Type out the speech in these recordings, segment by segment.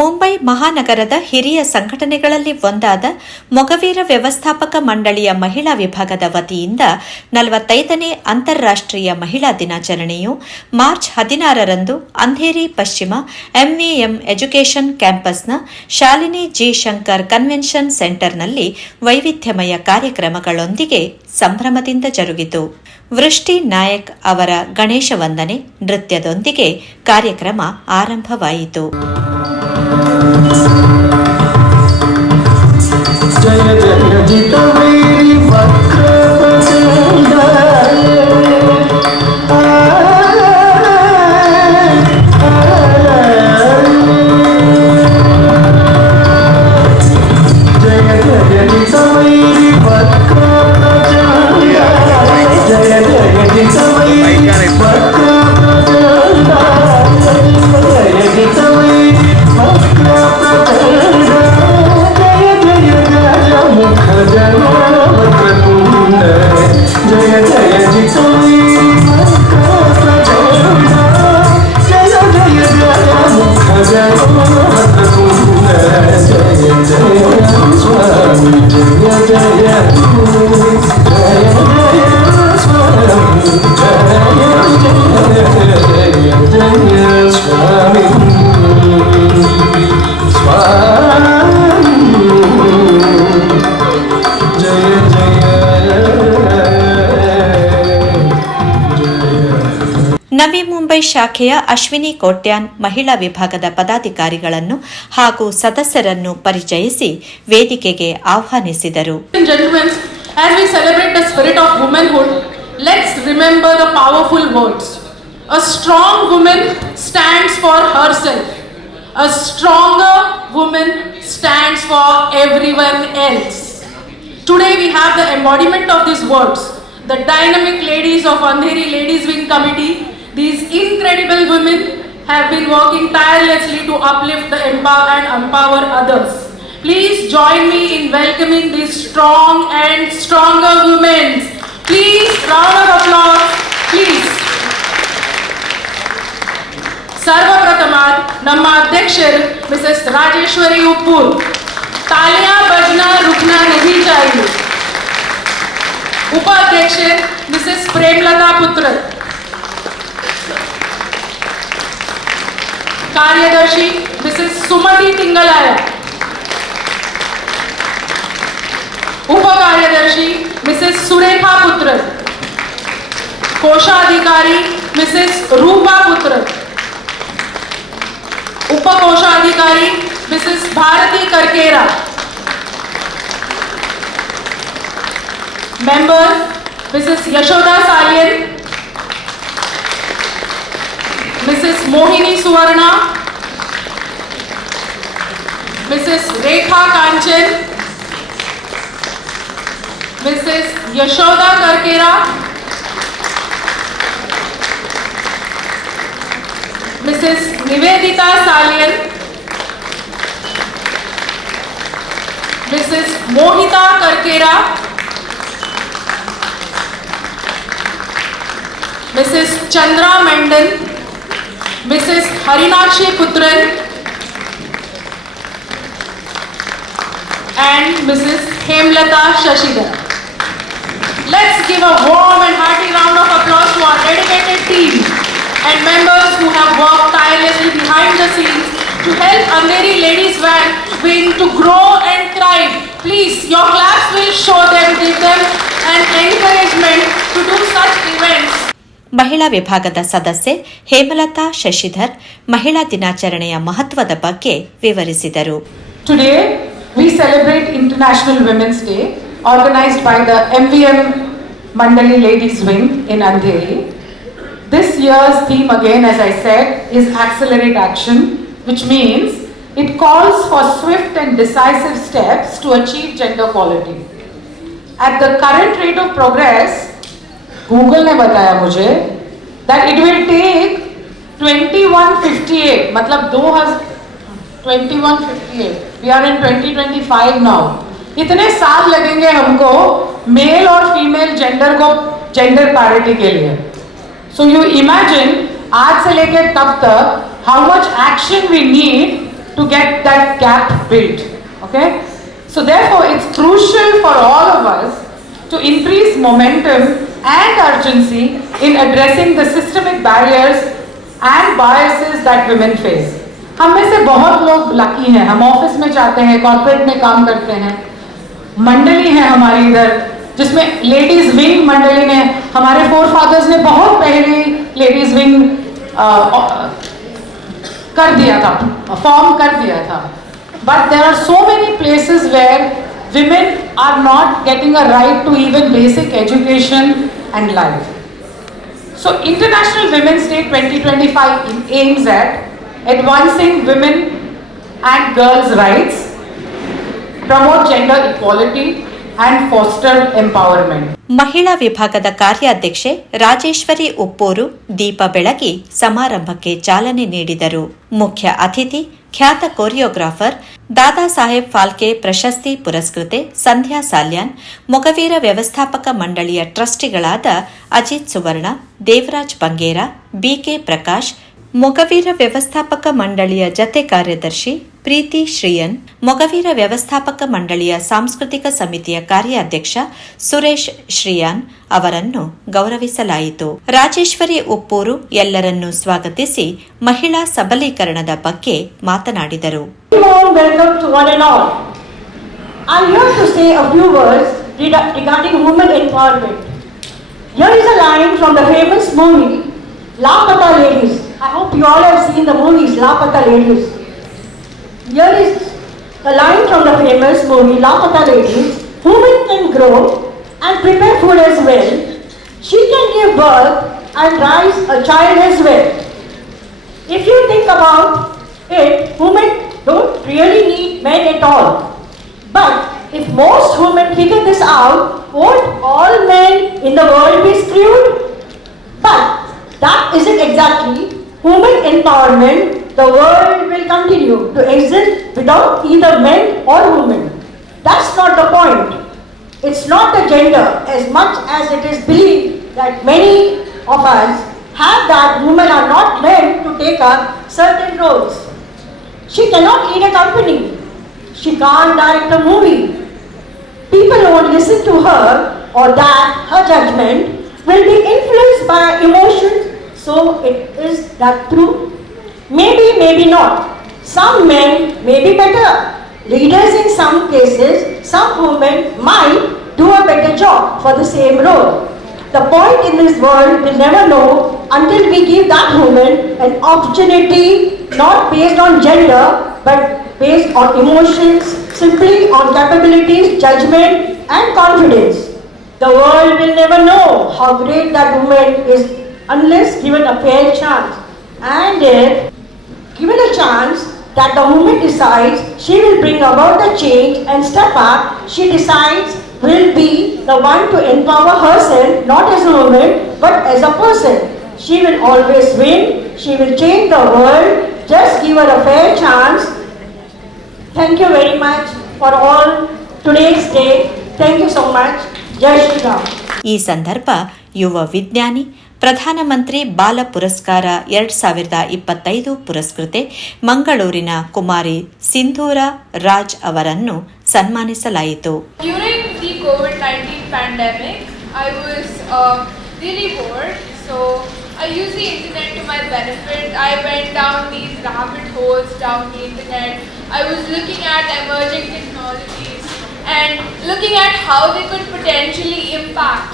ಮುಂಬೈ ಮಹಾನಗರದ ಹಿರಿಯ ಸಂಘಟನೆಗಳಲ್ಲಿ ಒಂದಾದ ಮೊಗವೀರ ವ್ಯವಸ್ಥಾಪಕ ಮಂಡಳಿಯ ಮಹಿಳಾ ವಿಭಾಗದ ವತಿಯಿಂದ 45ನೇ ಅಂತಾರಾಷ್ಟ್ರೀಯ ಮಹಿಳಾ ದಿನಾಚರಣೆಯು ಮಾರ್ಚ್ 16ರಂದು ಅಂಧೇರಿ ಪಶ್ಚಿಮ ಎಂವಿಎಂ ಎಜುಕೇಷನ್ ಕ್ಯಾಂಪಸ್ನ ಶಾಲಿನಿ ಜಿ ಶಂಕರ್ ಕನ್ವೆನ್ಷನ್ ಸೆಂಟರ್ನಲ್ಲಿ ವೈವಿಧ್ಯಮಯ ಕಾರ್ಯಕ್ರಮಗಳೊಂದಿಗೆ ಸಂಭ್ರಮದಿಂದ ಜರುಗಿತು. ವೃಷ್ಟಿ ನಾಯಕ್ ಅವರ ಗಣೇಶ ವಂದನೆ ನೃತ್ಯದೊಂದಿಗೆ ಕಾರ್ಯಕ್ರಮ ಆರಂಭವಾಯಿತು. ಜಯ ಜಯ ಜಿತವೈರಿ ವಕ್ರಪ್ರಚಂಡ ಜಯ ಜಯ ಜಿತವೈರಿ ವಕ್ರಪ್ರಚಂಡ ಜಯ ಜಯ ಜಿತವೈರಿ ವಕ್ರಪ್ರಚಂಡ ಜಯ ಜಿತವೈರಿ ವಕ್ರಪ್ರಚಂಡ ಜಯ ಜಯ ಗಜ ಮುಖ ಜನ ವಕ್ರತುಂಡ ಜಯ ಜಯ ಜಿತವೈರಿ ವಕ್ರಪ್ರಚಂಡ ಜಯ ಜಯ ಗಜ ಮುಖ ಜನ ವಕ್ರತುಂಡ ಜಯ ಜಯ ಸ್ವಾಮಿ ಜಯ ಜಯ ಗುರು ಜಯ ಜಯ ಸ್ವಾಮಿ ಜಯ ಜಯ ಜಯ ಸ್ವಾಮಿ ಸ್ವಾಮಿ ಜಯ ಜಯ ನವಿ ಮುಂಬೈ ಶಾಖೆಯ ಅಶ್ವಿನಿ ಕೋಟ್ಯಾನ್ ಮಹಿಳಾ ವಿಭಾಗದ ಪದಾಧಿಕಾರಿಗಳನ್ನು ಹಾಗೂ ಸದಸ್ಯರನ್ನು ಪರಿಚಯಿಸಿ ವೇದಿಕೆಗೆ ಆಹ್ವಾನಿಸಿದರು. As we celebrate the spirit of womanhood, let's remember the powerful words. A strong woman stands for herself. A stronger woman stands for everyone else. Today we have the embodiment of these words. The dynamic ladies of Andheri Ladies Wing Committee, these incredible women have been working tirelessly to uplift the and empower others. Please join me in welcoming these strong and stronger women. Please, round of applause, please. ಸರ್ವಪ್ರಥಮಾತ್ ನಮ್ಮ ಅಧ್ಯಕ್ಷರು Mrs Rajeshwari Uppur. ತಾಲಿಯಾ ಬಜ್ನಾ ರುಕ್ನಾ ನಹಿ ಚಾಹಿಯೆ. ಉಪಾಧ್ಯಕ್ಷರು Mrs Premalatha ಪುತ್ರ. ಕಾರ್ಯದರ್ಶಿ Mrs Sumathi Thingalaya. ಉಪ ಕಾರ್ಯದರ್ಶಿ Mrs Surekha ಪುತ್ರ. ಕೋಶಾಧಿಕಾರಿ ಮಿಸಸ್ ರೂಪಾ ಪುತ್ರ. उपकोषाधिकारी Mrs Bharati Karkera. Member Mrs Yashoda Salian, Mrs Mohini Suvarna, Mrs Rekha Kanchan, Mrs Yashoda Karkera, Mrs Niveditha Salian, Mrs Mohita Karkera, Mrs Chandra Mendon, Mrs Harinakshi Putran and Mrs. Hemlata Shashidhar. Let's give a warm and hearty round of applause to our dedicated team and members who have worked tirelessly behind the scenes to help Andheri Ladies Wing to grow and thrive. Please, your claps will show them, give them an encouragement to do such events. ಮಹಿಳಾ ವಿಭಾಗದ ಸದಸ್ಯೆ ಹೇಮಲತಾ ಶಶಿಧರ್ ಮಹಿಳಾ ದಿನಾಚರಣೆಯ ಮಹತ್ವದ ಬಗ್ಗೆ ವಿವರಿಸಿದರು. Today we celebrate International Women's Day organized by the MVM Mandali Ladies Wing in Andheri. This year's theme again, as I said, is Accelerate Action, which means it calls for swift and decisive steps to achieve gender equality. At the current rate of progress, Google ने बताया मुझे that it will take 2158, मतलब 2158. We are in 2025 now. इतने साल लगेंगे हमको mail और female gender parity के लिए. सो यू इमेजिन आज से लेकर तब तक how much action we need to get that gap built. Okay, so therefore it's crucial for all of us to increase momentum and urgency in addressing the systemic barriers and biases that women face. हम में से बहुत लोग lucky हैं, हम office में जाते हैं, कॉर्पोरेट में काम करते हैं, मंडली है हमारी इधर जिसमें लेडीज विंग मंडली ने हमारे फोरफादर्स ने बहुत पहले लेडीज विंग कर दिया था, फॉर्म कर दिया था. But there are so many places where women are not getting a right to even basic education and life. So International Women's Day 2025 aims at advancing women and girls' rights, promote gender equality and foster empowerment. ಮಹಿಳಾ ವಿಭಾಗದ ಕಾರ್ಯಾಧ್ಯಕ್ಷೆ ರಾಜೇಶ್ವರಿ ಉಪ್ಪೂರು ದೀಪ ಬೆಳಗಿ ಸಮಾರಂಭಕ್ಕೆ ಚಾಲನೆ ನೀಡಿದರು. ಮುಖ್ಯ ಅತಿಥಿ ಖ್ಯಾತ choreographer Dada Saheb Phalke ಪ್ರಶಸ್ತಿ ಪುರಸ್ಕೃತೆ ಸಂಧ್ಯಾ ಸಾಲ್ಯಾನ್, ಮೊಗವೀರ ವ್ಯವಸ್ಥಾಪಕ ಮಂಡಳಿಯ ಟ್ರಸ್ಟಿಗಳಾದ ಅಜಿತ್ ಸುವರ್ಣ, ದೇವರಾಜ್ ಬಂಗೇರ, ಬಿಕೆ ಪ್ರಕಾಶ್, ಮೊಗವೀರ ವ್ಯವಸ್ಥಾಪಕ ಮಂಡಳಿಯ ಜತೆ ಕಾರ್ಯದರ್ಶಿ ಪ್ರೀತಿ ಶ್ರೀಯನ್, ಮೊಗವೀರ ವ್ಯವಸ್ಥಾಪಕ ಮಂಡಳಿಯ ಸಾಂಸ್ಕೃತಿಕ ಸಮಿತಿಯ ಕಾರ್ಯಾಧ್ಯಕ್ಷ ಸುರೇಶ್ ಶ್ರೀಯಾನ್ ಅವರನ್ನು ಗೌರವಿಸಲಾಯಿತು. ರಾಜೇಶ್ವರಿ ಉಪ್ಪೂರು ಎಲ್ಲರನ್ನೂ ಸ್ವಾಗತಿಸಿ ಮಹಿಳಾ ಸಬಲೀಕರಣದ ಬಗ್ಗೆ ಮಾತನಾಡಿದರು. Welcome to one and all. I'm here to say a few words regarding women empowerment. Here is a line from the famous movie Lapata Ladies. I hope you all have seen the movies Lapata Ladies. Here is the line from the famous movie Lapata Ladies. Women can grow and prepare food as well. She can give birth and raise a child as well. If you think about it, women don't really need men at all. But if most women figure this out, won't all men in the world be screwed? But that isn't exactly women empowerment. The world will continue to exist without either men or women. That's not the point. It's not the gender as much as it is believed that many of us have that women are not meant to take up certain roles. She cannot lead a company. She can't direct a movie. People won't listen to her or that her judgment will be influenced by emotions. So it is that true? Maybe, maybe not. Some men may be better leaders in some cases. Some women might do a better job for the same role. The point in this world we'll never know until we give that woman an opportunity not based on gender but based on emotions, simply on capabilities, judgment and confidence. The world will never know how great that woman is unless given a fair chance. And if given a chance that the woman decides she will bring about the change and step up, she decides will be the one to empower herself not as a woman but as a person. She will always win. She will change the world. Just give her a fair chance. Thank you very much for all today's day. Thank you so much. Jai Shri Ram. ಈ ಸಂದರ್ಭ ಯುವ ವಿಜ್ಞಾನಿ ಪ್ರಧಾನಮಂತ್ರಿ ಬಾಲ ಪುರಸ್ಕಾರ 2025 ಪುರಸ್ಕೃತೆ ಮಂಗಳೂರಿನ ಕುಮಾರಿ ಸಿಂಧೂರ ರಾಜ್ ಅವರನ್ನು ಸನ್ಮಾನಿಸಲಾಯಿತು. During the COVID-19 pandemic, I was really bored, so I used the internet to my benefit. I went down these rabbit holes down the internet. I was looking at emerging technologies and looking at how they could potentially impact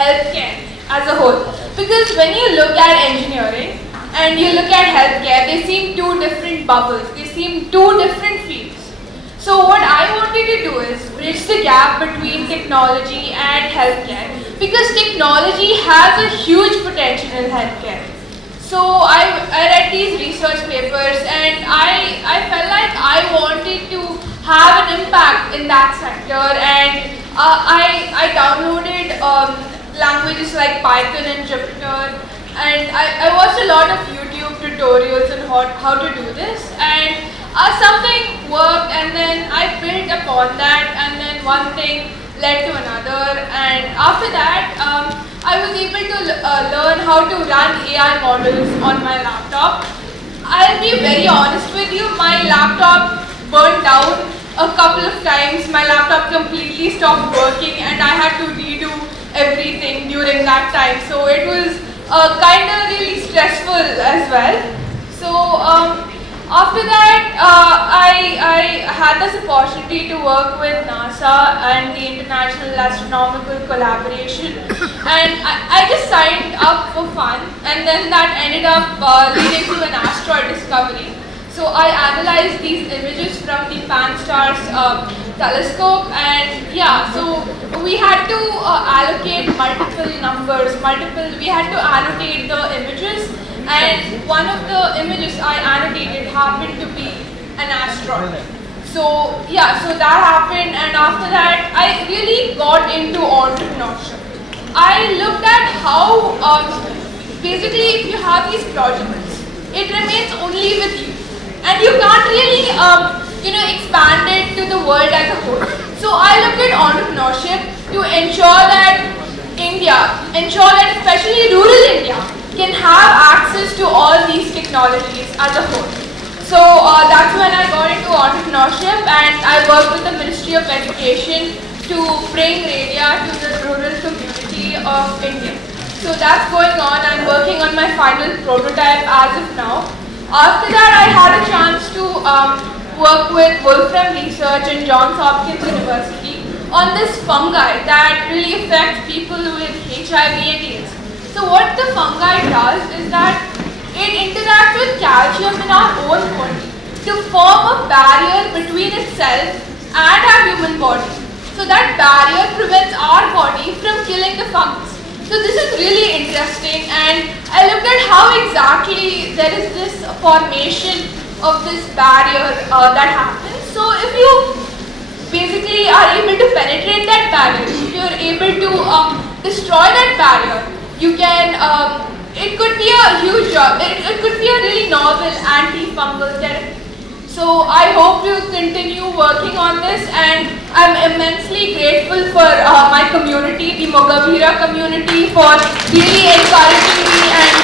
healthcare as a whole. Because when you look at engineering and you look at healthcare, they seem two different bubbles. They seem two different fields. So what I wanted to do is bridge the gap between technology and healthcare, because technology has a huge potential in healthcare. So I read these research papers and I felt like I wanted to have an impact in that sector, and I downloaded languages like Python and Jupyter, and I watched a lot of YouTube tutorials on how to do this, and something worked, and then I built upon that, and then one thing led to another, and after that, I was able to learn how to run AI models on my laptop. I'll be very honest with you, my laptop burned down a couple of times. My laptop completely stopped working and I had to redo everything during that time. So it was kind of really stressful as well. So after that, I had this opportunity to work with NASA and the International Astronomical Collaboration, and I just signed up for fun, and then that ended up leading to an asteroid discovery. So I analyzed these images from the Pan-STARRS telescope, and yeah, so we had to allocate multiple numbers, we had to annotate the images, and one of the images I annotated happened to be an asteroid. So yeah, so that happened, and after that I really got into entrepreneurship. I looked at how basically if you have these projects, it remains only with you, and you can't really expand it to the world as a whole. So I looked at entrepreneurship to ensure that especially rural India, can have access to all these technologies as a whole. So that's when I got into entrepreneurship, and I worked with the Ministry of Education to bring radio to the rural community of India. So that's going on. I'm working on my final prototype as of now. After that, I had a chance to work with Wolfram Research and Johns Hopkins University on this fungi that really affects people with HIV and AIDS. So what the fungi does is that it interacts with calcium in our own body to form a barrier between itself and our human body. So that barrier prevents our body from killing the fungus. So this is really interesting, and I looked at how exactly there is this formation of this barrier that happens. So if you basically are able to penetrate that barrier, if you are able to destroy that barrier, you can, it could be a huge, it could be a really novel antifungal therapy. So I hope to continue working on this, and I'm immensely grateful for my community, the Mogavira community, for really encouraging me, and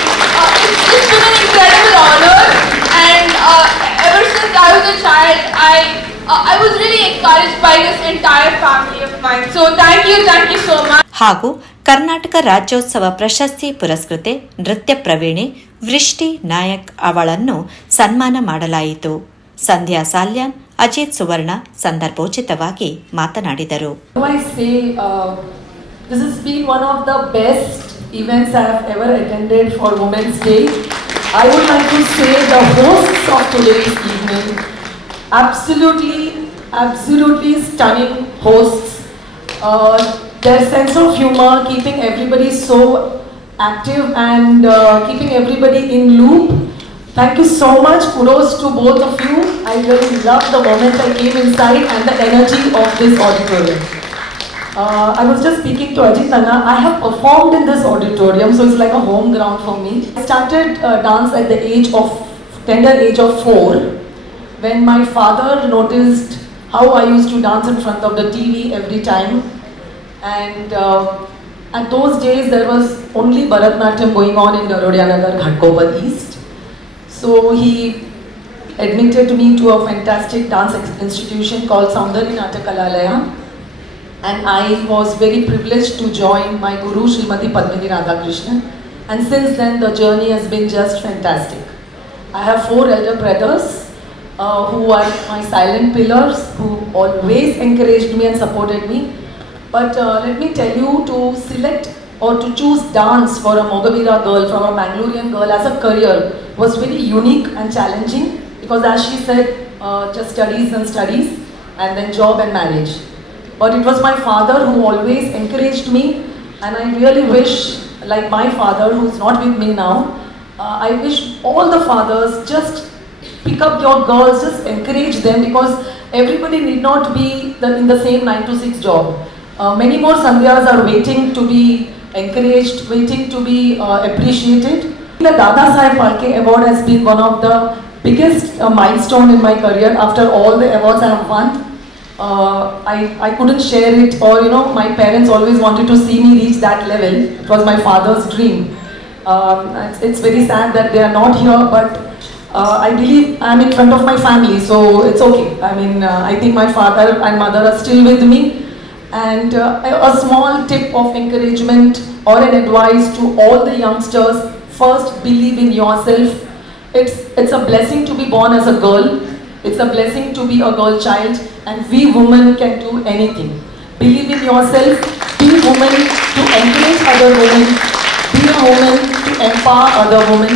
it's been an incredible honor, and ever since I was a child, I was really encouraged by this entire family of mine. So thank you so much. ಹಾಗೂ ಕರ್ನಾಟಕ ರಾಜ್ಯೋತ್ಸವ ಪ್ರಶಸ್ತಿ ಪುರಸ್ಕೃತೆ ನೃತ್ಯ ಪ್ರವೀಣೆ ವೃಷ್ಟಿ ನಾಯಕ್ ಅವಳನ್ನು ಸನ್ಮಾನ ಮಾಡಲಾಯಿತು. ಸಂಧ್ಯಾ ಸಾಲ್ಯಾನ್, ಅಜಿತ್ ಸುವರ್ಣ ಸಂದರ್ಭೋಚಿತವಾಗಿ ಮಾತನಾಡಿದರು. This has been one of the best events I have ever attended for Women's Day. I would like to say the hosts of today's evening, absolutely stunning hosts. Their sense of humor, keeping everybody so active and keeping everybody in loop. Thank you so much. Kudos to both of you. I really loved the moment I came inside and the energy of this auditorium. I was just speaking to Ajit Anna. I have performed in this auditorium, so it's like a home ground for me. I started dance at the tender age of 4, when my father noticed how I used to dance in front of the TV every time. And at those days there was only Bharatnatyam going on in Garodiyanagar, Ghatkopar East. So he admitted me to a fantastic dance institution called Saundari Natakalalaya, and I was very privileged to join my guru Srimati Padmini Radhakrishnan, and since then the journey has been just fantastic. I have 4 elder brothers who are my silent pillars, who always encouraged me and supported me. But let me tell you, to select or to choose dance for a Mogavira girl, from a Mangalorean girl as a career, was very unique and challenging, because as she said, just studies and then job and marriage. But it was my father who always encouraged me, and I really wish, like my father who's not with me now, I wish all the fathers just pick up your girls, just encourage them, because everybody need not be in the same 9 to 6 job. Many more Sandhyas are waiting to be encouraged, waiting to be appreciated. The Dada Saheb Phalke Award has been one of the biggest milestone in my career. After all the awards I have won, I couldn't share it, or my parents always wanted to see me reach that level. It was my father's dream. It's very sad that they are not here, but I believe I'm in front of my family, so it's okay. I mean, I think my father and mother are still with me. And a small tip of encouragement or an advice to all the youngsters: first, believe in yourself. It's a blessing to be born as a girl. It's a blessing to be a girl child, and we women can do anything. Believe in yourself. Be a woman to encourage other women. Be a woman to empower other women,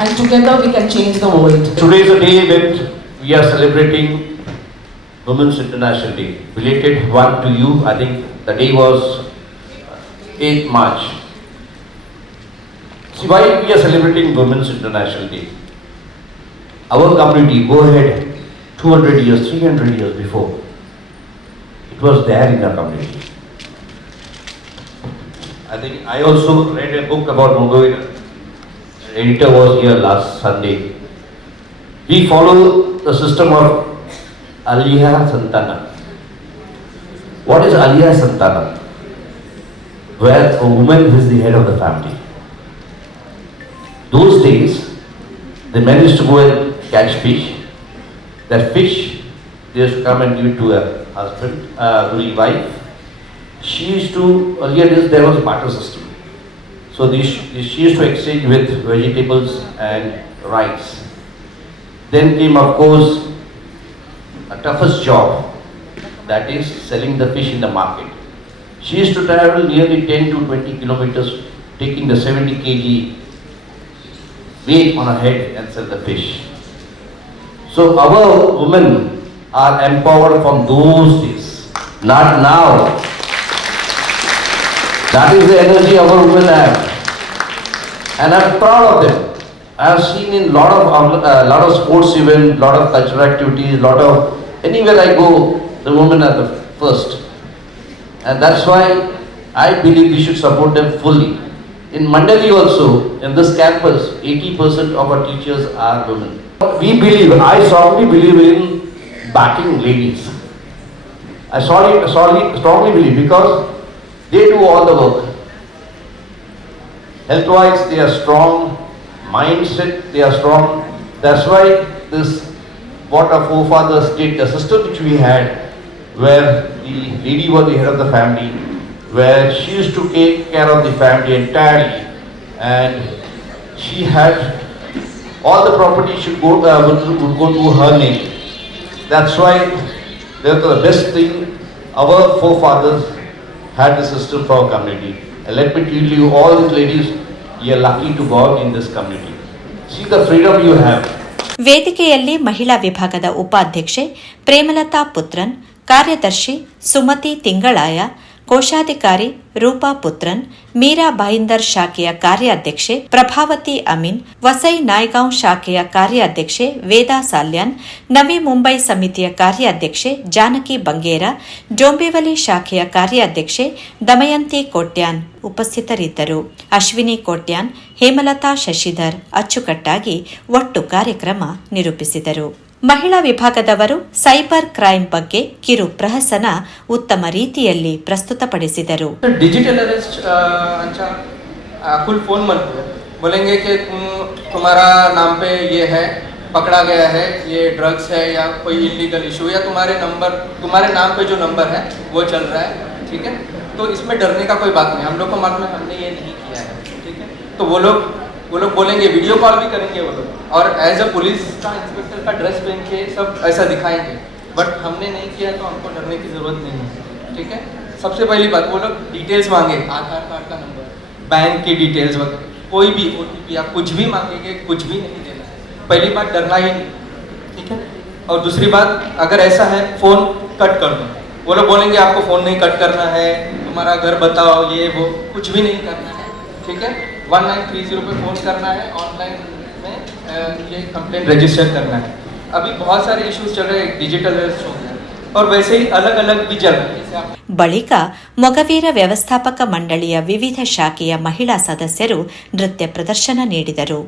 and together we can change the world. Today is a day when we are celebrating Women's International Day. Belated one to you. I think the day was 8th March. See, why we are celebrating Women's International Day? Our community, go ahead, 200 years, 300 years before, it was there in our community. I think I also read a book about Mongolia. The editor was here last Sunday. We follow the system of Aliya Santana. What is Aliya Santana? Where a woman is the head of the family. Those days, the men used to go and catch fish. That fish, they used to come and give it to her husband, to the wife. She used to, earlier days there was a barter system. So she used to exchange with vegetables and rice. Then came, of course, a toughest job, that is selling the fish in the market. She used to travel nearly 10 to 20 kilometers, taking the 70 kg weight on her head and sell the fish. So our women are empowered from those days, not now. That is the energy our women have, and I'm proud of them. I have seen in lot of sports events, lot of cultural activities, anywhere I go, the women are the first, and that's why I believe we should support them fully. In Mandali also, in this campus, 80% of our teachers are women. I strongly believe in backing ladies. I strongly believe, because they do all the work. Health-wise, they are strong. Mindset, they are strong. That's why what our forefathers did, the system which we had, where the lady was the head of the family, where she used to take care of the family entirely, and she had all the property would go to her name. That's why that's the best thing. Our forefathers had the system for our community. And let me tell you, all these ladies, you are lucky to born in this community. See the freedom you have. ವೇದಿಕೆಯಲ್ಲಿ ಮಹಿಳಾ ವಿಭಾಗದ ಉಪಾಧ್ಯಕ್ಷೆ ಪ್ರೇಮಲತಾ ಪುತ್ರನ್, ಕಾರ್ಯದರ್ಶಿ ಸುಮತಿ ತಿಂಗಳಾಯ, ಕೋಶಾಧಿಕಾರಿ ರೂಪಾ ಪುತ್ರನ್, ಮೀರಾ ಭಾಯಿಂದರ್ ಶಾಖೆಯ ಕಾರ್ಯಾಧ್ಯಕ್ಷೆ ಪ್ರಭಾವತಿ ಅಮೀನ್, ವಸೈ ನಾಯ್ಗಾಂವ್ ಶಾಖೆಯ ಕಾರ್ಯಾಧ್ಯಕ್ಷೆ ವೇದಾ ಸಾಲ್ಯಾನ್, ನವಿ ಮುಂಬೈ ಸಮಿತಿಯ ಕಾರ್ಯಾಧ್ಯಕ್ಷೆ ಜಾನಕಿ ಬಂಗೇರ, ಡೊಂಬಿವಲಿ ಶಾಖೆಯ ಕಾರ್ಯಾಧ್ಯಕ್ಷೆ ದಮಯಂತಿ ಕೋಟ್ಯಾನ್ ಉಪಸ್ಥಿತರಿದ್ದರು. ಅಶ್ವಿನಿ ಕೋಟ್ಯಾನ್, ಹೇಮಲತಾ ಶಶಿಧರ್ ಅಚ್ಚುಕಟ್ಟಾಗಿ ಒಟ್ಟು ಕಾರ್ಯಕ್ರಮ ನಿರೂಪಿಸಿದರು. ಮಹಿಳಾ ವಿಭಾಗದವರು ಸೈಬರ್ ಕ್ರೈಮ್ ಬಗ್ಗೆ ಕಿರು ಪ್ರಹಸನ ಉತ್ತಮ ರೀತಿಯಲ್ಲಿ ಪ್ರಸ್ತುತಪಡಿಸಿದರು. डिजिटल अरेस्ट फुल फोन मत बोलेंगे कि तुम्हारा नाम पे ये है, पकड़ा गया है, ये ड्रग्स है या कोई इलीगल इशू, या तुम्हारे नाम पे जो नंबर है वो चल रहा है, ठीक है. तो इसमें डरने का कोई बात नहीं. हम लोग को मालूम है हमने ये नहीं किया है, ठीक है. तो वो लोग बोलेंगे, वीडियो कॉल भी करेंगे वो लोग, और एज अ पुलिस का इंस्पेक्टर का ड्रेस पहन के सब ऐसा दिखाएंगे, बट हमने नहीं किया तो हमको डरने की ज़रूरत नहीं है, ठीक है. सबसे पहली बात, वो लोग डिटेल्स मांगे, आधार कार्ड का नंबर, बैंक की डिटेल्स वगैरह, कोई भी OTP या कुछ भी मांगेंगे, कुछ भी नहीं देना है. पहली बात, डरना ही नहीं, ठीक है. और दूसरी बात, अगर ऐसा है फ़ोन कट कर दो. वो लोग बोलेंगे आपको फ़ोन नहीं कट करना है, तुम्हारा घर बताओ, ये वो, कुछ भी नहीं करना है, ठीक है. 1930 पे फ़ोन करना है, ऑनलाइन में ये कंप्लेंट रजिस्टर करना है. अभी बहुत सारे इश्यूज चल रहे हैं, डिजिटल अरेस्ट हो गया, और वैसे ही अलग अलग भी चल रहे हैं. ಬಳಿಕ ಮೊಗವೀರ ವ್ಯವಸ್ಥಾಪಕ ಮಂಡಳಿಯ ವಿವಿಧ ಶಾಖೆಯ ಮಹಿಳಾ ಸದಸ್ಯರು ನೃತ್ಯ ಪ್ರದರ್ಶನ ನೀಡಿದರು.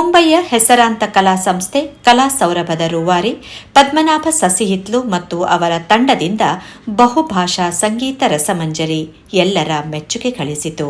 ಮುಂಬಯಿಯ ಹೆಸರಾಂತ ಕಲಾ ಸಂಸ್ಥೆ ಕಲಾ ಸೌರಭದ ರೂವಾರಿ ಪದ್ಮನಾಭ ಸಸಿಹಿತ್ಲು ಮತ್ತು ಅವರ ತಂಡದಿಂದ ಬಹುಭಾಷಾ ಸಂಗೀತ ರಸಮಂಜರಿ ಎಲ್ಲರ ಮೆಚ್ಚುಗೆ ಗಳಿಸಿತು.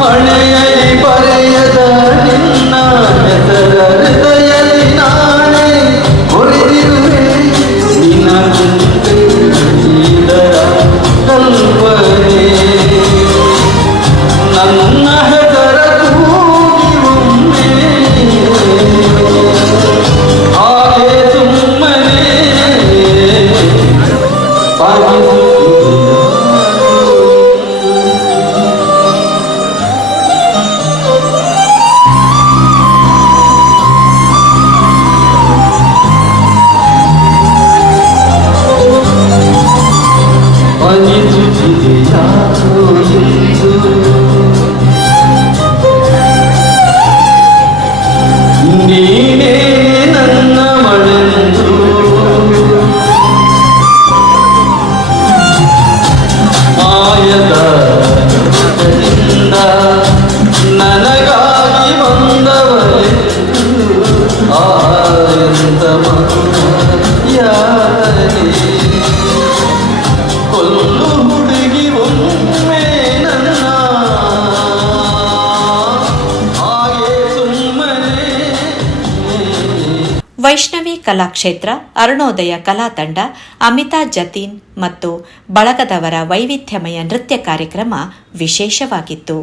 ಹಣೆಯಲ್ಲಿ ಬರೆಯದ ನಿನ್ನ ಹೆಸರ ಹೃದಯದಲ್ಲಿ ನಾನೇ ಹೊರೆದಿರುವೆ ನಿನ್ನ ಚಿಂತೆ ಇದರ ಕಲ್ಪನೆ ನನ್ನ ಹೆಸರ ಕೂಗಿ ಒಮ್ಮೆ ಹಾಗೆ ಸುಮ್ಮನೆ ನೀನೇ ನನ್ನ ಮಳೆಂದು ಮಾಯದ ಜಗತ್ತಿನಿಂದ ನನಗಾಗಿ ಬಂದವಳೆಂದು ಆಯಂತ ಯಾರೇ ಕೊಲ್ಲು ಹುಡುಗಿ ಒಮ್ಮೆ ನನ್ನ ಹಾಗೆ ಸುಮ್ಮನೆ ವೈಷ್ಣವಿ ಕಲಾಕ್ಷೇತ್ರ, ಅರುಣೋದಯ ಕಲಾ ತಂಡ, ಅಮಿತಾ ಜತೀನ್ ಮತ್ತು ಬಳಗದವರ ವೈವಿಧ್ಯಮಯ ನೃತ್ಯ ಕಾರ್ಯಕ್ರಮ ವಿಶೇಷವಾಗಿತ್ತು.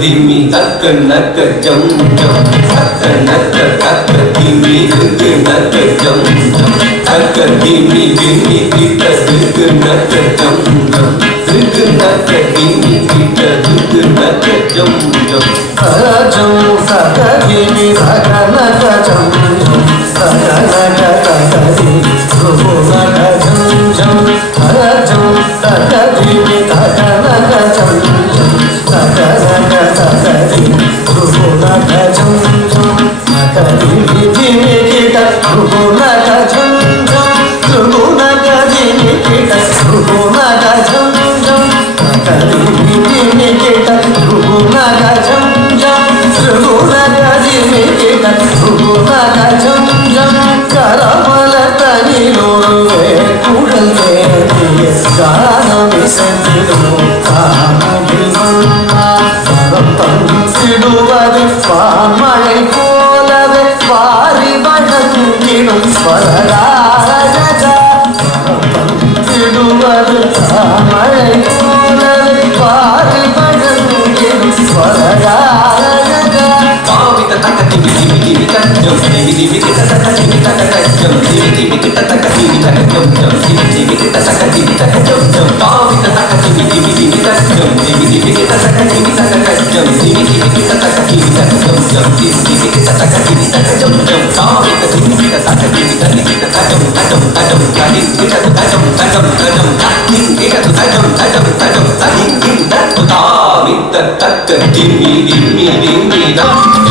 Dimi nak jam jam nak dimi nak jam jam dimi dimi kita nak jam jam nak dimi kita nak jam jam jam saka dimi saka nak jam jam saka nak dimi robo nak jam jam jam saka dimi saka nak jam jam saka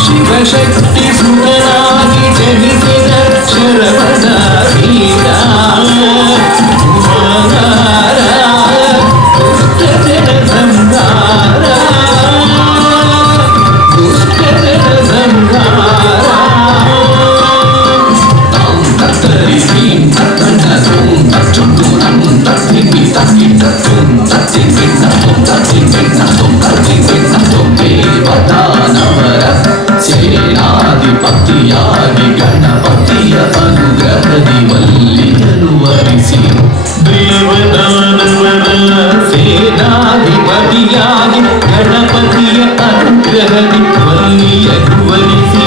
Shivashakti ಸುರನಾಗಿ ಜನಿಸಿದ ಶರವಣ ವೀರ ದುಷ್ಟಜನ ಸಂಹಾರ ದುಷ್ಟಜನ ಸಂಹಾರ ತಾಂ ತತ್ತರಿ ಭೀಂ ತತ್ತನ ತೋಂ ತಚ್ಚುಂಡು ನಂ ತತ್ತಿಂಗಿ ತತ್ತಿಂಡ ತೋಂ ತತ್ತಿಂಗಿಣ್ಣ ತೋಂ ತತ್ತಿಂಗಿಣ್ಣ ತೋಂ ತತ್ತಿಂಗಿಣ್ಣ ತೋಂ ದೇವದಾನವರ ಸೇನಾಧಿಪತಿಯಾಗಿ ಗಣಪತಿಯ ಅನುಗ್ರಹದಿ ವಲ್ಲಿಯನ್ನು ವರಿಸಿ ದೇವದಾನವರ ಸೇನಾಧಿಪತಿಯಾಗಿ ಗಣಪತಿಯ ಅನುಗ್ರಹದಿ ವಲ್ಲಿಯನ್ನು ವರಿಸಿ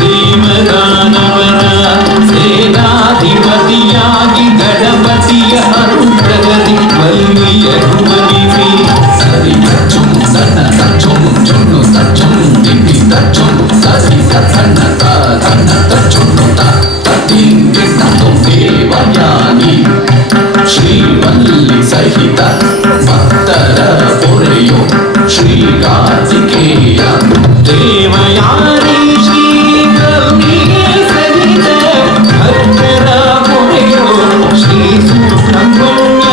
ದೇವದಾನವರ ಸೇನಾಧಿಪತಿಯಾಗಿ ಗಣಪತಿಯ ಅನುಗ್ರಹದಿ ವಲ್ಲಿಯನ್ನು ವರಿಸಿ ಸರಿ ತಚ್ಚುಂ ಸಣ್ಣ ತಚ್ಚುಂ ಚುಣ್ಣು ತಚ್ಚುಂ ದಿಗ್ಗಿ ತಚ್ಚುಂ ಸರಿ ತನ್ನ ತನ್ನ ತಚ್ಚುಣ್ಣು ತತ್ತಿಂಗಿಣ್ಣ ದೇವಯಾನಿ ಶ್ರೀವಲ್ಲಿ ಸಹಿತ ಭಕ್ತರ ಪೊರೆಯೋ ಶ್ರೀ ಕಾರ್ತಿಕೇಯ ದೇವಯಾನಿ ಶ್ರೀವಲ್ಲಿ ಸಹಿತ ಭಕ್ತರ ಪೊರೆಯೋ ಶ್ರೀ ಸುಬ್ರಹ್ಮಣ್ಯ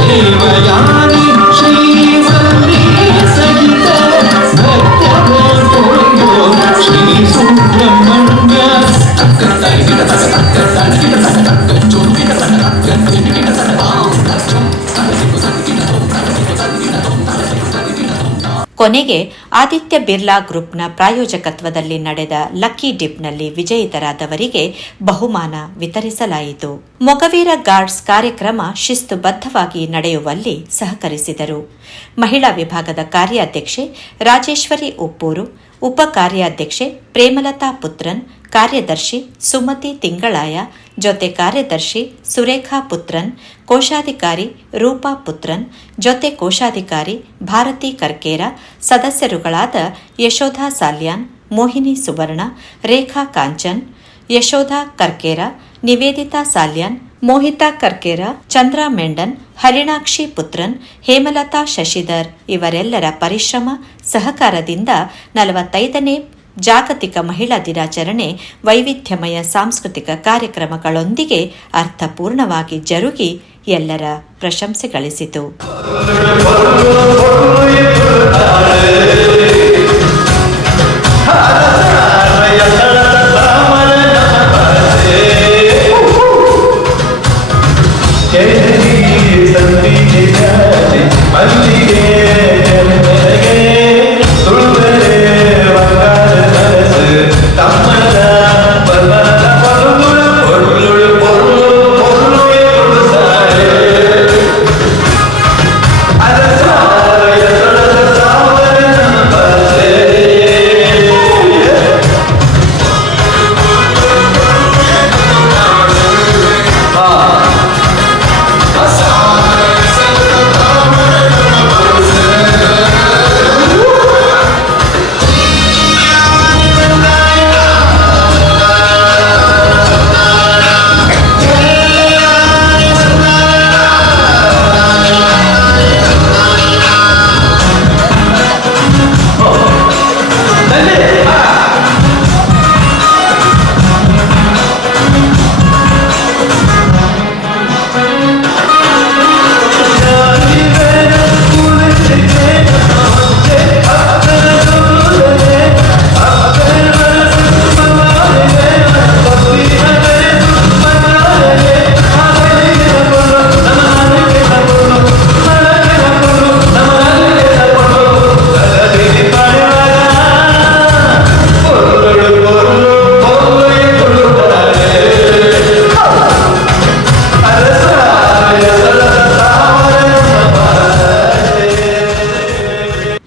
ದೇವಯಾನಿ ಶ್ರೀವಲ್ಲಿ ಸಹಿತ ಭಕ್ತರ ಪೊರೆಯೋ ಶ್ರೀ ಸುಬ್ರಹ್ಮಣ್ಯ ಕೊನೆಗೆ ಆದಿತ್ಯ ಬಿರ್ಲಾ ಗ್ರೂಪ್ನ ಪ್ರಾಯೋಜಕತ್ವದಲ್ಲಿ ನಡೆದ ಲಕ್ಕಿ ಡಿಪ್ನಲ್ಲಿ ವಿಜಯಿತರಾದವರಿಗೆ ಬಹುಮಾನ ವಿತರಿಸಲಾಯಿತು. ಮೊಗವೀರ ಗಾರ್ಡ್ಸ್ ಕಾರ್ಯಕ್ರಮ ಶಿಸ್ತುಬದ್ಧವಾಗಿ ನಡೆಯುವಲ್ಲಿ ಸಹಕರಿಸಿದರು. ಮಹಿಳಾ ವಿಭಾಗದ ಕಾರ್ಯಾಧ್ಯಕ್ಷೆ ರಾಜೇಶ್ವರಿ ಉಪ್ಪೂರು, ಉಪ ಕಾರ್ಯಾಧ್ಯಕ್ಷೆ ಪ್ರೇಮಲತಾ ಪುತ್ರನ್, ಕಾರ್ಯದರ್ಶಿ ಸುಮತಿ ತಿಂಗಳಾಯ, ಜೊತೆ ಕಾರ್ಯದರ್ಶಿ ಸುರೇಖಾ ಪುತ್ರನ್, ಕೋಶಾಧಿಕಾರಿ ರೂಪಾ ಪುತ್ರನ್, ಜೊತೆ ಕೋಶಾಧಿಕಾರಿ ಭಾರತಿ ಕರ್ಕೇರ, ಸದಸ್ಯರುಗಳಾದ ಯಶೋಧಾ ಸಾಲ್ಯಾನ್, ಮೋಹಿನಿ ಸುವರ್ಣ, ರೇಖಾ ಕಾಂಚನ್, ಯಶೋಧಾ ಕರ್ಕೇರ, ನಿವೇದಿತಾ ಸಾಲ್ಯಾನ್, ಮೋಹಿತಾ ಕರ್ಕೇರ, ಚಂದ್ರಾ ಮೆಂಡನ್, ಹರಿಣಾಕ್ಷಿ ಪುತ್ರನ್, ಹೇಮಲತಾ ಶಶಿಧರ್ ಇವರೆಲ್ಲರ ಪರಿಶ್ರಮ ಸಹಕಾರದಿಂದ 45ನೇ ಜಾಗತಿಕ ಮಹಿಳಾ ದಿನಾಚರಣೆ ವೈವಿಧ್ಯಮಯ ಸಾಂಸ್ಕೃತಿಕ ಕಾರ್ಯಕ್ರಮಗಳೊಂದಿಗೆ ಅರ್ಥಪೂರ್ಣವಾಗಿ ಜರುಗಿ ಎಲ್ಲರ ಪ್ರಶಂಸೆ ಗಳಿಸಿತು.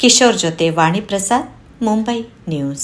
ಕಿಶೋರ್ ಜೊತೆ ವಾಣಿ ಪ್ರಸಾದ್, ಮುಂಬೈ ನ್ಯೂಸ್.